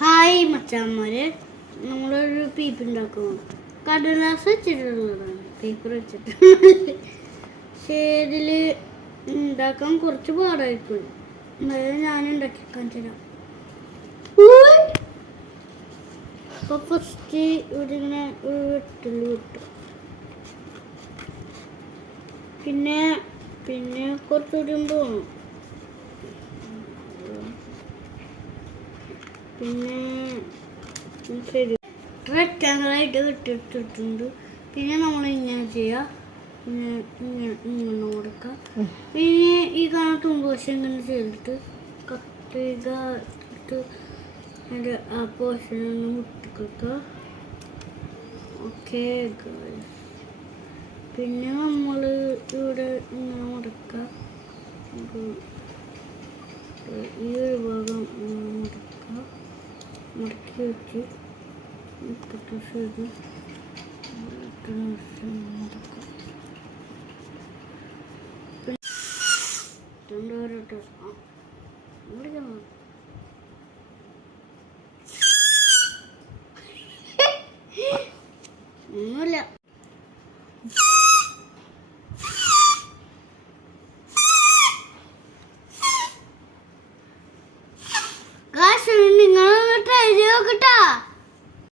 Hi മച്ചാന്മാരെ, നമ്മളൊരു peep ഉണ്ടാക്കും. കടലാസ് വെച്ചിട്ടുള്ളതാണ്, പേപ്പർ വെച്ചിട്ടുള്ളത്. പക്ഷേ ഇതിൽ ഉണ്ടാക്കാൻ കുറച്ച് പാടായിരിക്കും. ഞാൻ ഉണ്ടാക്കി കാണിച്ചു. അപ്പോൾ ഫസ്റ്റ് ഇവിടെ ഇങ്ങനെ ഒരു വെട്ടല് കിട്ടും. പിന്നെ കുറച്ചുകൂടി പോകണം. പിന്നെ ശരി റെക്റ്റാങ്കിളായിട്ട് ഇട്ടിട്ടുണ്ട്. പിന്നെ നമ്മൾ ഇങ്ങനെ ചെയ്യുക, പിന്നെ ഇങ്ങനെ കൊടുക്കുക. പിന്നെ ഈ കാണാൻ തുമ്പോശം ഇങ്ങനെ ചെയ്തിട്ട് കത്തിക ഇട്ട് അതിൻ്റെ ആ പോഷൻ ഒന്ന് മുട്ടിക്കുക. ഓക്കെ ഗൈസ്, പിന്നെ നമ്മൾ ഇവിടെ ഇങ്ങനെ മുടക്കുക. ഈ ഒരു ഭാഗം മുടക്കുക, മുടക്കി വെച്ച് ഒന്നുമില്ല.